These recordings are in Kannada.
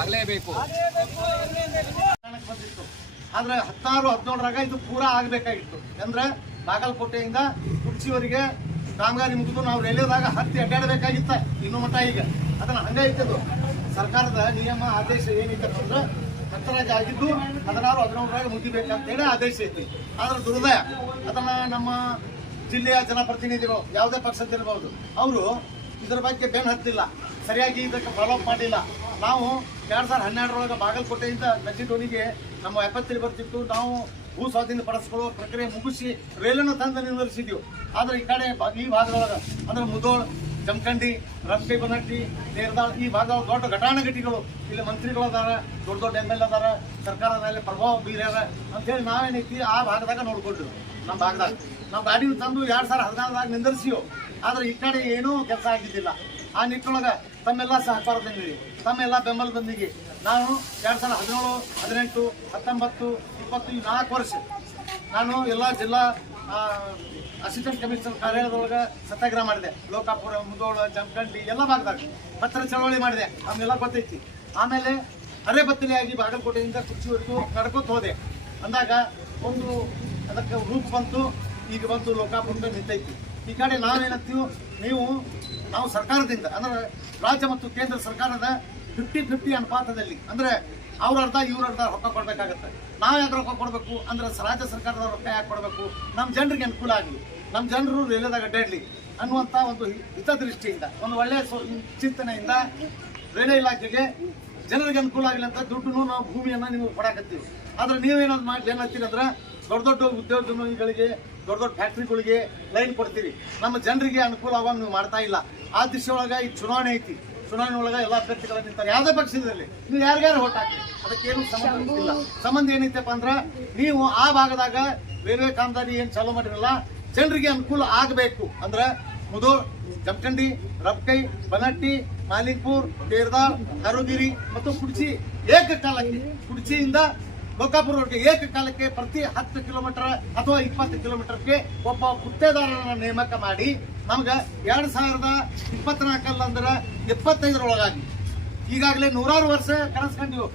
ಆಗಲೇಬೇಕು. ಆದ್ರೆ 16-17 ಇದು ಪೂರಾ ಆಗ್ಬೇಕಾಗಿತ್ತು. ಅಂದ್ರೆ ಬಾಗಲಕೋಟೆಯಿಂದ ಕುರ್ಚಿವರೆಗೆ ಕಾಮಗಾರಿ ಮುಗಿದು ನಾವು ರೈಲ್ವೆದಾಗ ಹತ್ತಿ ಅಡ್ಡಾಡಬೇಕಾಗಿತ್ತ. ಇನ್ನು ಮಟ್ಟ ಈಗ ಅದನ್ನ ಹಂಗ ಇತ್ತದು. ಸರ್ಕಾರದ ನಿಯಮ ಆದೇಶ ಏನಿತ್ತು ಅಂದ್ರೆ ಹತ್ತರಾಗ ಆಗಿದ್ದು 16-17 ಮುಗಿಬೇಕಂತೇಳಿ ಆದೇಶ ಐತಿ. ಆದ್ರೆ ದುರ್ದಯ ಅದನ್ನ ನಮ್ಮ ಜಿಲ್ಲೆಯ ಜನಪ್ರತಿನಿಧಿಗಳು ಯಾವುದೇ ಪಕ್ಷದಿರಬಹುದು ಅವರು ಇದರ ಬಗ್ಗೆ ಬೆನ್ನು ಹತ್ತಿಲ್ಲ, ಸರಿಯಾಗಿ ಇದಕ್ಕೆ ಫಾಲೋಅಪ್ ಮಾಡಿಲ್ಲ. ನಾವು 2012 ಬಾಗಲಕೋಟೆಯಿಂದ ಗಂಜಿಡೋಣಿಗೆ ನಮ್ಮ 70 ಬರ್ತಿತ್ತು. ನಾವು ಭೂ ಸ್ವಾಧೀನ ಪಡಿಸ್ಕೊಳ್ಳೋ ಪ್ರಕ್ರಿಯೆ ಮುಗಿಸಿ ರೈಲನ್ನು ತಂದು ನಿರ್ವಹಿಸಿದ್ವಿ. ಆದ್ರೆ ಈ ಕಡೆ ಈ ಭಾಗದೊಳಗೆ ಅಂದ್ರೆ ಮುದೋಳ್, ಜಮಖಂಡಿ, ರಸ್ತೆ ಬನಟ್ಟಿ, ನೇರದಾಳ್ ಈ ಭಾಗದ ದೊಡ್ಡ ಘಟಾನುಘಟಿಗಳು ಇಲ್ಲಿ ಮಂತ್ರಿಗಳು ಅದಾರ, ದೊಡ್ಡ ದೊಡ್ಡ MLA ಅದಾರ, ಸರ್ಕಾರದ ಮೇಲೆ ಪ್ರಭಾವ ಬೀರ್ಯಾರ ಅಂತೇಳಿ ನಾವೇನೈತಿ ಆ ಭಾಗದಾಗ ನೋಡ್ಕೊಂಡ್ರು. ನಮ್ಮ ಭಾಗದಾಗ ನಾವು ಗಾಡಿ ತಂದು 2014 ನಿಂದಿರ್ಸಿಯೋ. ಆದ್ರೆ ಈ ಕಡೆ ಏನೂ ಕೆಲಸ ಆಗಿದ್ದಿಲ್ಲ. ಆ ನಿಟ್ಟಿನೊಳಗೆ ತಮ್ಮೆಲ್ಲ ಸಹಕಾರದೊಂದಿಗೆ ತಮ್ಮೆಲ್ಲ ಬೆಂಬಲದೊಂದಿಗೆ ನಾನು 2017, 18, 19, 20 ಈ 4 ವರ್ಷ ನಾನು ಎಲ್ಲ ಜಿಲ್ಲಾ ಅಸಿಸ್ಟೆಂಟ್ ಕಮಿಷನರ್ ಕಾರ್ಯಾಲಯದೊಳಗೆ ಸತ್ಯಾಗ್ರಹ ಮಾಡಿದೆ. ಲೋಕಾಪುರ, ಮುದೋಳ, ಜಮಖಂಡಿ ಎಲ್ಲ ಭಾಗದಾಗ ಪತ್ರ ಚಳವಳಿ ಮಾಡಿದೆ. ಆಮೇಲೆ ಗೊತ್ತೈತಿ. ಆಮೇಲೆ ಅರೆಬತ್ತಲೆಯಾಗಿ ಬಾಗಲಕೋಟೆಯಿಂದ ಕುರ್ಚಿವರೆಗೂ ನಡ್ಕೋತ ಹೋದೆ. ಅಂದಾಗ ಒಂದು ಅದಕ್ಕೆ ರೂಪ ಬಂತು. ಈಗ ಬಂತು ಲೋಕಾಪುರದಿಂದ ನಿಂತೈತಿ. ಈ ಕಡೆ ನಾವೇನಂತೀವಿ, ನಾವು ಸರ್ಕಾರದಿಂದ ಅಂದ್ರೆ ರಾಜ್ಯ ಮತ್ತು ಕೇಂದ್ರ ಸರ್ಕಾರದ 50-50 ಅನುಪಾತದಲ್ಲಿ ಅಂದ್ರೆ ಅವ್ರ ಅರ್ಧ ಇವ್ರ ಅರ್ಧ ರೊಕ್ಕ ಕೊಡ್ಬೇಕಾಗತ್ತೆ. ನಾವು ಯಾಕೆ ರೊಕ್ಕ ಕೊಡಬೇಕು ಅಂದ್ರೆ ರಾಜ್ಯ ಸರ್ಕಾರದ ರೊಕ್ಕ ಯಾಕೆ ಕೊಡಬೇಕು? ನಮ್ಮ ಜನರಿಗೆ ಅನುಕೂಲ ಆಗಲಿ, ನಮ್ಮ ಜನರು ರೈಲ್ವೆದಾಗ ಅಡ್ಡಾಡ್ಲಿ ಅನ್ನುವಂಥ ಒಂದು ಹಿತದೃಷ್ಟಿಯಿಂದ, ಒಂದು ಒಳ್ಳೆಯ ಚಿಂತನೆಯಿಂದ ರೈಲ್ವೆ ಇಲಾಖೆಗೆ ಜನರಿಗೆ ಅನುಕೂಲ ಆಗಲಿ ಅಂತ ದುಡ್ಡು ನಾವು ಭೂಮಿಯನ್ನು ನಿಮಗೆ ಕೊಡಾಕತ್ತೀವಿ. ಆದ್ರೆ ನೀವೇನಾದ್ರು ಮಾಡಿ ಏನಂತೀರಿ ಅಂದ್ರೆ ದೊಡ್ಡ ದೊಡ್ಡ ಉದ್ಯೋಗಗಳಿಗೆ, ದೊಡ್ಡ ದೊಡ್ಡ ಫ್ಯಾಕ್ಟ್ರಿಗಳಿಗೆ ಲೈನ್ ಕೊಡ್ತೀರಿ. ನಮ್ಮ ಜನರಿಗೆ ಅನುಕೂಲ ಆಗುವಾಗ ನೀವು ಮಾಡ್ತಾ ಇಲ್ಲ. ಆ ದಿಶೆಯೊಳಗೆ ಈ ಚುನಾವಣೆ ಐತಿ. ಚುನಾವಣೆ ಒಳಗೆ ಎಲ್ಲ ಅಭ್ಯರ್ಥಿಗಳು ನಿಂತಾರೆ. ಯಾವುದೇ ಪಕ್ಷದಲ್ಲಿ ನೀವು ಯಾರಿಗಾರು ಓಟ್ ಹಾಕಿ, ಅದಕ್ಕೇನು ಸಂಬಂಧ ಇಲ್ಲ. ಸಂಬಂಧ ಏನೈತಪ್ಪ ಅಂದ್ರೆ ನೀವು ಆ ಭಾಗದಾಗ ರೈಲ್ವೆ ಕಾಮಗಾರಿ ಏನು ಚಾಲೂ ಮಾಡಿರಲ್ಲ, ಜನರಿಗೆ ಅನುಕೂಲ ಆಗಬೇಕು ಅಂದ್ರೆ ಮುದೋಳ್, ಜಮಖಂಡಿ, ರಬ್ಕೈ, ಬನಟ್ಟಿ, ಮಾಲಿಕ್ಪುರ್, ತೇರ್ದಾಳ್, ಹರುಗಿರಿ ಮತ್ತು ಕುಡ್ಚಿ ಏಕಕಾಲಕ್ಕೆ, ಕುಡ್ಚಿಯಿಂದ ಲೋಕಾಪುರವರೆಗೆ ಏಕಕಾಲಕ್ಕೆ ಪ್ರತಿ 10 ಕಿಲೋಮೀಟರ್ ಅಥವಾ 20 ಕಿಲೋಮೀಟರ್ಗೆ ಒಬ್ಬ ಗುತ್ತೇದಾರರನ್ನ ನೇಮಕ ಮಾಡಿ ನಮ್ಗೆ 2024 ಅಂದ್ರೆ 25 ಈಗಾಗಲೇ 100 ವರ್ಷ ಕನಸ್ಕೊಂಡಿವು.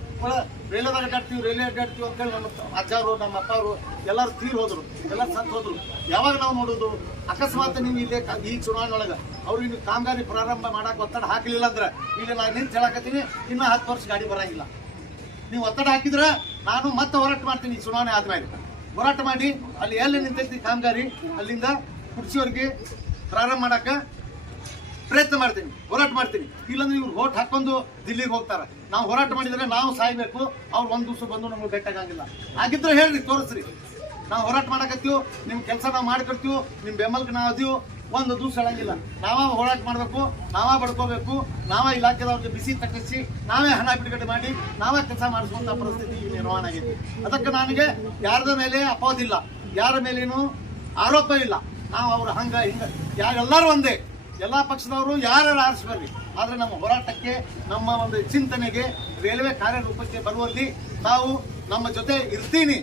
ರೈಲ್ವೆದಾಗ ಅಡ್ಡಾಡ್ತೀವಿ, ರೈಲ್ವೆ ಅಡ್ಡಾಡ್ತೀವಿ ಅಂತೇಳಿ ನಮ್ಮ ಅಜ್ಜಾರು, ನಮ್ಮ ಅಪ್ಪವರು ಎಲ್ಲರೂ ತೀರ್ ಹೋದ್ರು, ಎಲ್ಲರೂ ಸತ್ತು ಹೋದ್ರು. ಯಾವಾಗ ನಾವು ನೋಡೋದು ಅಕಸ್ಮಾತ್ ನೀವು ಇಲ್ಲೇ ಈ ಚುನಾವಣೆ ಒಳಗೆ ಅವ್ರಿಗೆ ನೀವು ಕಾಮಗಾರಿ ಪ್ರಾರಂಭ ಮಾಡಕ್ಕೆ ಒತ್ತಡ ಹಾಕಲಿಲ್ಲ ಅಂದ್ರೆ ಇಲ್ಲಿ ನಾನು ನಿಂತು ಹೇಳಕತ್ತೀನಿ, ಇನ್ನೂ 10 ವರ್ಷ ಗಾಡಿ ಬರಂಗಿಲ್ಲ. ನೀವು ಒತ್ತಡ ಹಾಕಿದ್ರೆ ನಾನು ಮತ್ತೆ ಹೋರಾಟ ಮಾಡ್ತೀನಿ. ಚುನಾವಣೆ ಆದ್ಮೇಲೆ ಹೋರಾಟ ಮಾಡಿ ಅಲ್ಲಿ ಎಲ್ಲಿ ನಿಂತೈತಿ ಕಾಮಗಾರಿ ಅಲ್ಲಿಂದ ಕುರ್ಚಿಯವರೆಗೆ ಪ್ರಾರಂಭ ಮಾಡಕ್ಕ ಪ್ರಯತ್ನ ಮಾಡ್ತೀನಿ, ಹೋರಾಟ ಮಾಡ್ತೀನಿ. ಇಲ್ಲಾಂದ್ರೆ ಇವ್ರು ವೋಟ್ ಹಾಕೊಂಡು ದಿಲ್ಲಿಗೆ ಹೋಗ್ತಾರೆ. ನಾವು ಹೋರಾಟ ಮಾಡಿದ್ರೆ ನಾವು ಸಾಯ್ಬೇಕು, ಅವ್ರು ಒಂದು ದಿವಸ ಬಂದು ನಮ್ಗೆ ಬೇಕಾಗಂಗಿಲ್ಲ. ಆಗಿದ್ರೆ ಹೇಳ್ರಿ, ತೋರಿಸ್ರಿ. ನಾವು ಹೋರಾಟ ಮಾಡಕತ್ತೀವಿ, ನಿಮ್ಮ ಕೆಲಸ ನಾವು ಮಾಡ್ಕೊಡ್ತೀವಿ, ನಿಮ್ಮ ಬೆಂಬಲಕ್ಕೆ ನಾವು ಅದೀವಿ. ಒಂದು ದಿವಸ ಹೇಳಂಗಿಲ್ಲ. ನಾವೇ ಹೋರಾಟ ಮಾಡಬೇಕು, ನಾವೇ ಬಡ್ಕೋಬೇಕು, ನಾವೇ ಇಲಾಖೆದವ್ರಿಗೆ ಬಿಸಿ ತಟ್ಟಿಸಿ, ನಾವೇ ಹಣ ಬಿಡುಗಡೆ ಮಾಡಿ, ನಾವೇ ಕೆಲಸ ಮಾಡಿಸುವಂಥ ಪರಿಸ್ಥಿತಿ ನಿರ್ಮಾಣ ಆಗೈತಿ. ಅದಕ್ಕೆ ನನಗೆ ಯಾರದ ಮೇಲೆ ಅಪವಾದಿಲ್ಲ, ಯಾರ ಮೇಲೇನು ಆರೋಪ ಇಲ್ಲ. ನಾವು ಅವ್ರು ಹಂಗ ಹಿಂಗ ಯಾರೆಲ್ಲರೂ ಒಂದೇ, ಎಲ್ಲ ಪಕ್ಷದವರು ಯಾರು ಆರಿಸ್ಬರ್ರಿ. ಆದರೆ ನಮ್ಮ ಹೋರಾಟಕ್ಕೆ, ನಮ್ಮ ಒಂದು ಚಿಂತನೆಗೆ, ರೈಲ್ವೆ ಕಾರ್ಯರೂಪಕ್ಕೆ ಬರುವಲ್ಲಿ ನಾವು ನಮ್ಮ ಜೊತೆ ಇರ್ತೀನಿ,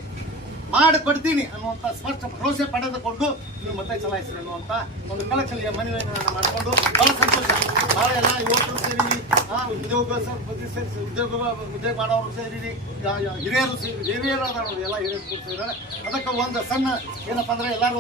ಮಾಡಿಕೊಡ್ತೀನಿ ಅನ್ನುವಂಥ ಸ್ಪಷ್ಟ ಭರವಸೆ ಪಡೆದುಕೊಂಡು ನೀವು ಮತ್ತೆ ಚಲಾಯಿಸ್ರಿ ಅನ್ನುವಂಥ ಒಂದು ಕಳಕಳಿಯ ಮನವಿಯನ್ನು ಮಾಡಿಕೊಂಡು ಬಹಳ ಸಂತೋಷ. ನಾಳೆ ಎಲ್ಲ ಯುವಕರು ಸೇರಿರಿ, ಉದ್ಯೋಗ ಮಾಡೋರು ಸೇರಿರಿ, ಹಿರಿಯರು ಎಲ್ಲ ಹಿರಿಯರು ಸೇರಿದ್ದಾರೆ. ಅದಕ್ಕೆ ಒಂದು ಸಣ್ಣ ಏನಪ್ಪ ಅಂದ್ರೆ ಎಲ್ಲರೂ